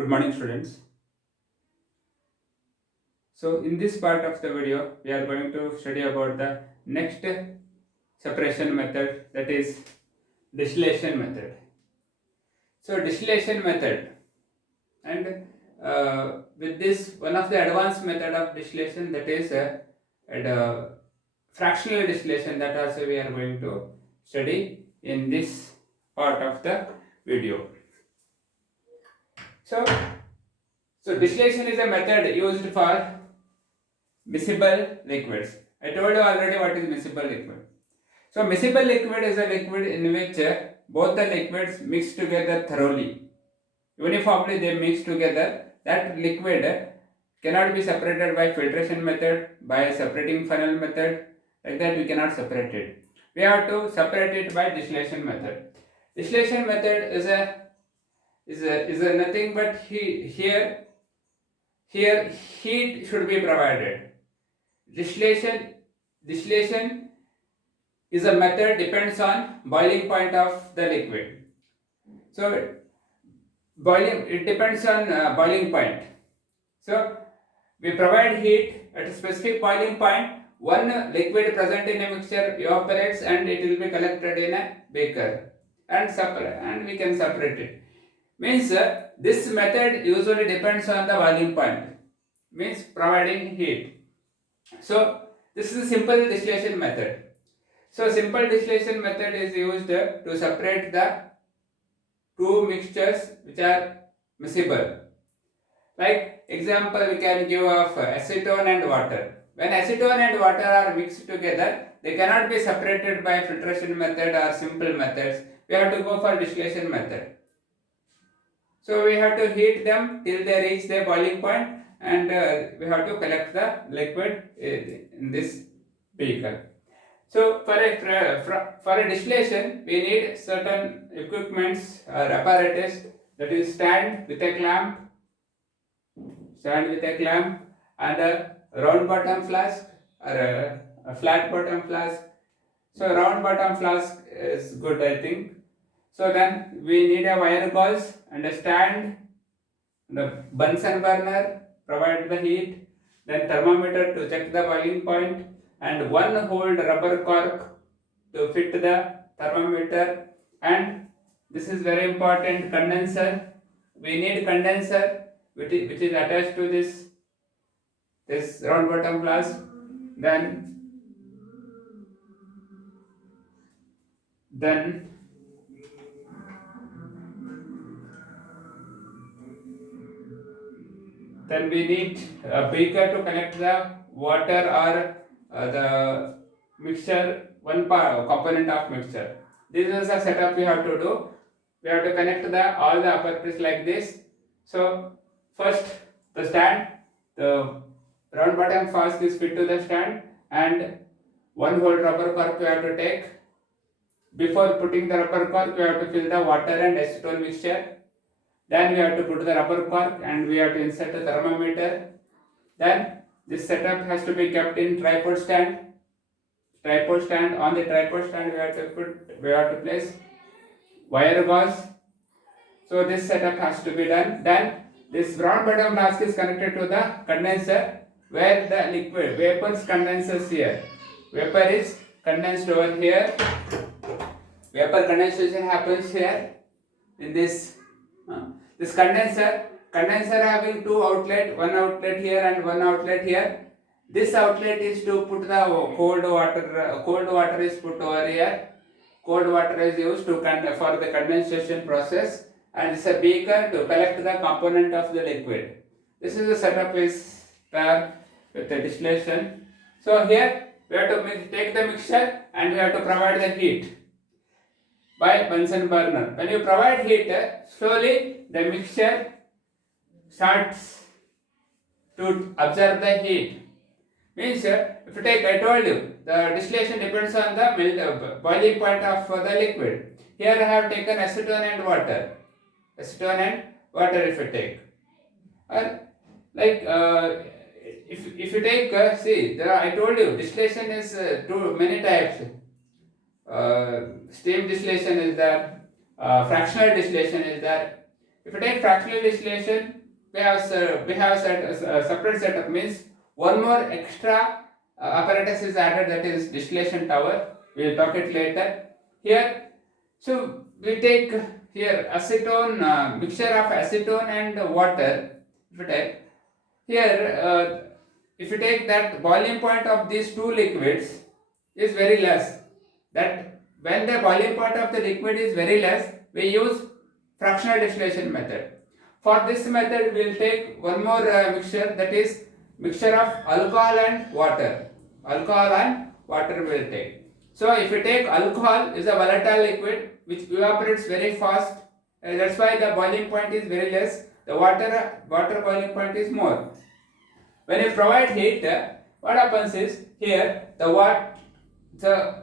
Good morning, students. So, in this part of the video, we are going to study about the next separation method, that is distillation method. So, distillation method, and with this, one of the advanced method of distillation, that is fractional distillation, that also we are going to study in this part of the video. So distillation is a method used for miscible liquids. I told you already what is miscible liquid. So miscible liquid is a liquid in which both the liquids mix together thoroughly. Uniformly they mix together. That liquid cannot be separated by filtration method, by separating funnel method. Like that we cannot separate it. We have to separate it by distillation method. Distillation method is a nothing but here heat should be provided. Distillation is a method depends on boiling point of the liquid. So boiling, it depends on boiling point. So we provide heat at a specific boiling point. One liquid present in a mixture evaporates and it will be collected in a beaker and we can separate it. Means this method usually depends on the boiling point. Means providing heat. So this is a simple distillation method. So simple distillation method is used to separate the two mixtures which are miscible. Like example we can give of acetone and water. When acetone and water are mixed together, they cannot be separated by filtration method or simple methods. We have to go for distillation method. So we have to heat them till they reach their boiling point, and we have to collect the liquid in this beaker. So for a distillation, we need certain equipments or apparatus, that is stand with a clamp, and a round bottom flask or a flat bottom flask. So round bottom flask is good, I think. So then we need a wire gauze and a stand, the Bunsen burner provide the heat, then thermometer to check the boiling point, and one hold rubber cork to fit the thermometer, and this is very important, condenser. We need condenser which is attached to this round bottom flask. Then then we need a beaker to connect the water or the mixture, one part component of mixture. This is a setup we have to do. We have to connect the all the upper piece like this. So first the stand, the round bottom flask is fit to the stand, and one whole rubber cork we have to take. Before putting the rubber cork, we have to fill the water and acetone mixture. Then we have to put the rubber cork and we have to insert the thermometer. Then this setup has to be kept in tripod stand. On the tripod stand we have to place wire gauze. So this setup has to be done. Then this round bottom flask is connected to the condenser where the liquid vapors condenses here. Vapor is condensed over here. Vapor condensation happens here in this this condenser having two outlet, one outlet here and one outlet here. This outlet is to put the cold water is put over here. Cold water is used to for the condensation process, and it's a beaker to collect the component of the liquid. This is the setup is there with the distillation. So here we have to take the mixture and we have to provide the heat by Bunsen burner. When you provide heat, slowly the mixture starts to absorb the heat. Means if you take, I told you, the distillation depends on the boiling point of the liquid. Here I have taken acetone and water. If you take, or like if you take, see, I told you distillation is too many types. Steam distillation is there, fractional distillation is there. If you take fractional distillation, we have a separate setup, means one more extra apparatus is added, that is distillation tower. We will talk it later. Here, so we take here acetone, mixture of acetone and water. If you take here, if you take that boiling point of these two liquids is very less. That when the boiling point of the liquid is very less, we use fractional distillation method. For this method, we will take one more mixture, that is mixture of alcohol and water. Alcohol and water we will take. So if you take alcohol, is a volatile liquid which evaporates very fast, and that's why the boiling point is very less. The water boiling point is more. When you provide heat, what happens is here the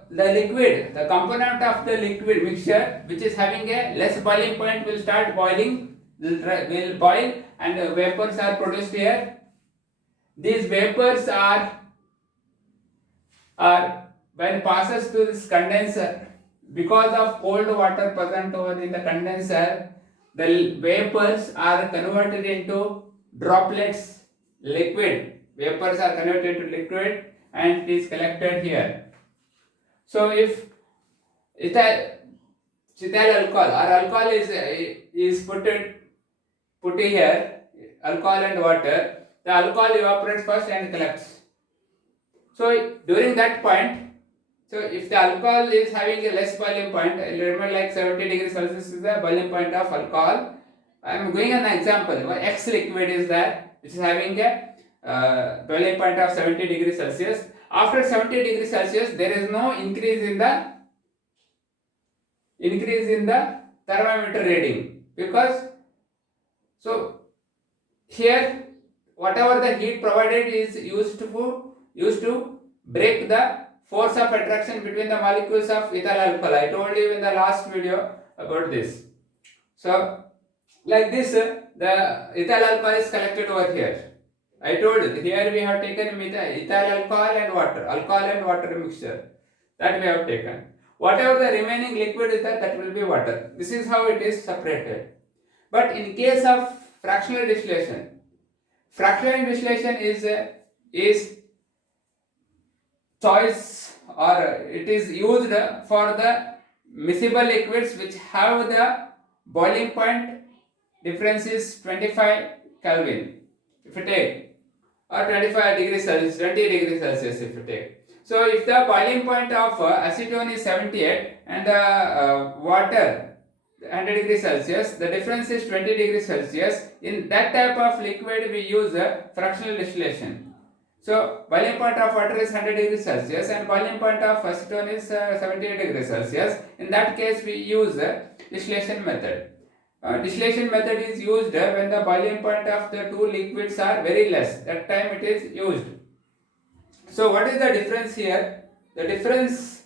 liquid, the component of the liquid mixture which is having a less boiling point will start boiling, will boil, and vapors are produced here. These vapors are when passes to this condenser, because of cold water present over in the condenser, the vapors are converted into droplets, liquid. Vapors are converted into liquid and it is collected here. So if ethyl alcohol or alcohol is put here, alcohol and water, the alcohol evaporates first and collects. So during that point, so if the alcohol is having a less boiling point, remember like 70 degrees Celsius is the boiling point of alcohol. I am going an example. X liquid is there, which is having a boiling point of 70 degrees Celsius. After 70 degrees Celsius, there is no increase in the thermometer reading, because so here whatever the heat provided is used to break the force of attraction between the molecules of ethyl alcohol. I told you in the last video about this. So like this, the ethyl alcohol is collected over here. I told you, here we have taken ethyl alcohol and water mixture, that we have taken. Whatever the remaining liquid is that will be water. This is how it is separated. But in case of fractional distillation is choice, or it is used for the miscible liquids which have the boiling point difference is 25 Kelvin. If you take, or 25 degrees Celsius, 20 degrees Celsius if you take. So if the boiling point of acetone is 78 and water 100 degrees Celsius, the difference is 20 degrees Celsius. In that type of liquid we use fractional distillation. So boiling point of water is 100 degrees Celsius and boiling point of acetone is 78 degrees Celsius. In that case we use distillation method. Distillation method is used when the boiling point of the two liquids are very less. That time it is used. So what is the difference here? The difference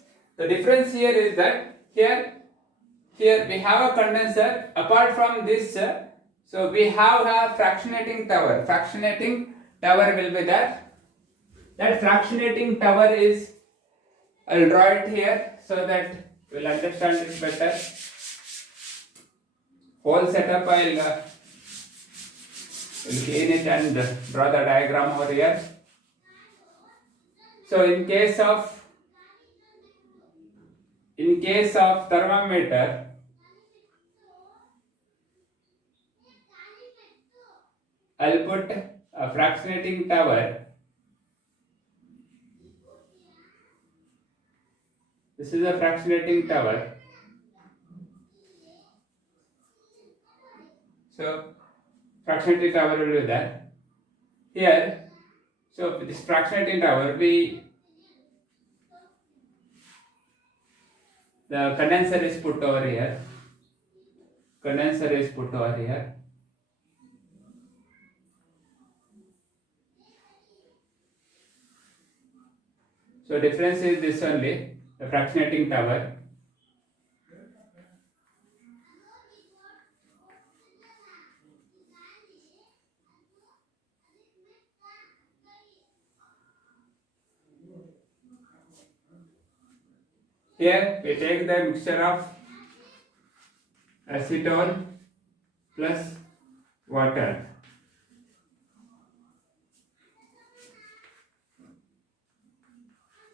here is that here we have a condenser. Apart from this, so we have a fractionating tower. Fractionating tower will be there. That fractionating tower is, I will draw it here so that we will understand it better. Whole setup I will clean it and draw the diagram over here. So in case of thermometer, I will put a fractionating tower. This is a fractionating tower. So fractionating tower will be there. Here, so with this fractionating tower, the condenser is put over here. So difference is this only, the fractionating tower. Here we take the mixture of acetone plus water.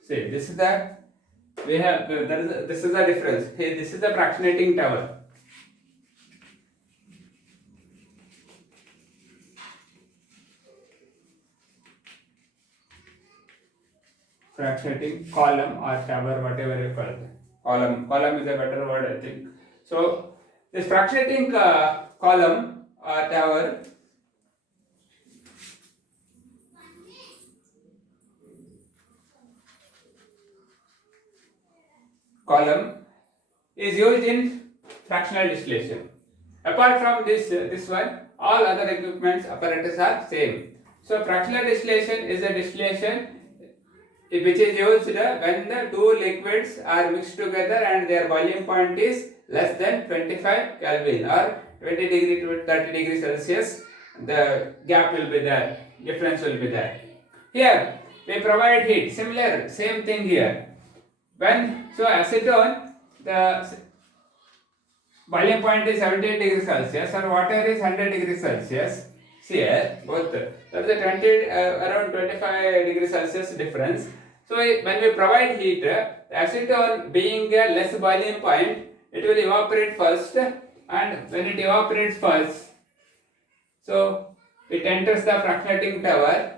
See, this is the we have this is the difference. Hey, this is the fractionating tower. Fractionating column or tower, whatever you call it. Column is a better word, I think. So this fractionating column or tower column is used in fractional distillation. Apart from this one, all other equipments apparatus are same. So fractional distillation is a distillation which is used when the two liquids are mixed together and their boiling point is less than 25 Kelvin or 20 degree to 30 degree Celsius. The gap will be there, difference will be there. Here we provide heat, similar, same thing here. When acetone, the boiling point is 78 degrees Celsius and water is 100 degrees Celsius. See here, both there is a 20 around 25 degrees Celsius difference. So when we provide heat, the acetone being a less boiling point, it will evaporate first, and when it evaporates first, so it enters the fractionating tower.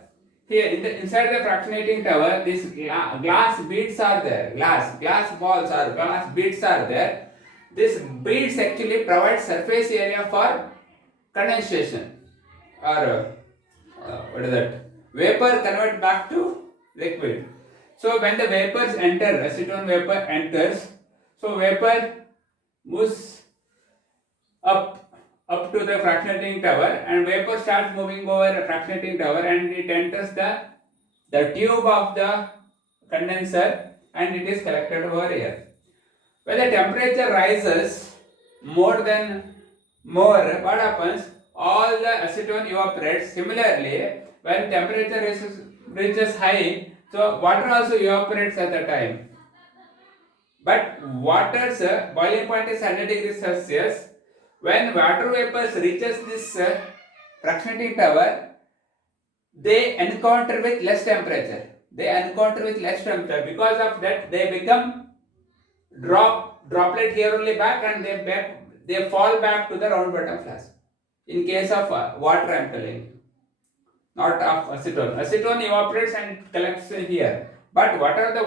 Here inside the fractionating tower, these glass beads are there, glass balls or glass beads are there. These beads actually provide surface area for condensation or what is that? Vapor convert back to liquid. So when the vapors enter, acetone vapor enters, so vapor moves up to the fractionating tower and vapor starts moving over the fractionating tower and it enters the tube of the condenser and it is collected over here. When the temperature rises more, what happens? All the acetone evaporates. Similarly, when temperature reaches high, so water also evaporates at the time. But water's boiling point is 100 degrees Celsius. When water vapors reaches this fractionating tower, they encounter with less temperature. Because of that, they become droplet here only back and they fall back to the round bottom flask. In case of water, I am telling you, not of acetone. Acetone evaporates and collects here. But the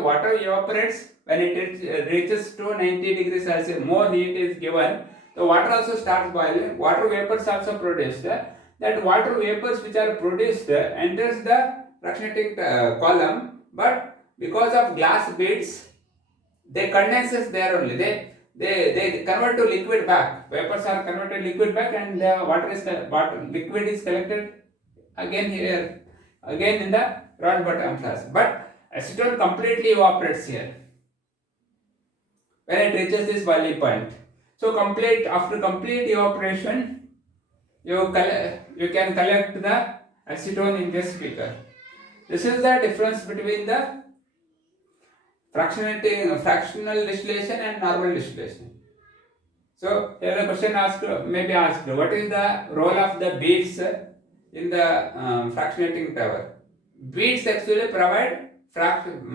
water evaporates when it reaches to 90 degrees Celsius. More heat is given. The water also starts boiling. Water vapors also produced. That water vapors which are produced enters the fractionating column. But because of glass beads, they condenses there only. They convert to liquid back. Vapors are converted liquid back, and liquid is collected again here, again in the round bottom flask. But acetone completely evaporates here when it reaches this boiling point. So after complete evaporation, you can collect the acetone in this beaker. This is the difference between the fractional distillation and normal distillation. So here the question may be asked, what is the role of the beads in the fractionating tower? Beads actually provide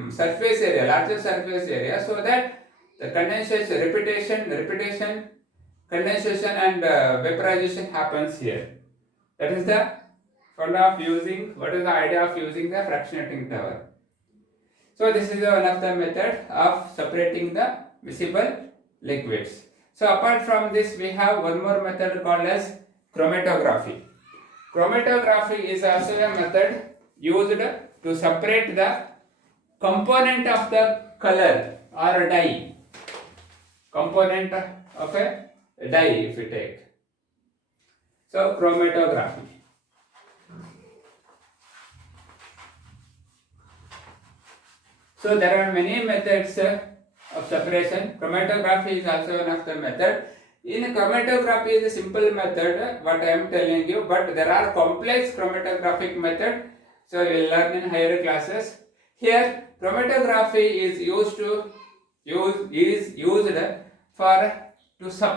surface area, larger surface area, so that the repetition, condensation and vaporization happens here. That is the idea of using the fractionating tower. So this is one of the method of separating the miscible liquids. So apart from this, we have one more method called as chromatography. Chromatography is also a method used to separate the component of the color or dye. Component of a dye, if you take. So chromatography. So there are many methods of separation. Chromatography is also one of the method. In chromatography is a simple method, what I am telling you, but there are complex chromatographic method. So we will learn in higher classes. Here chromatography is used for to separate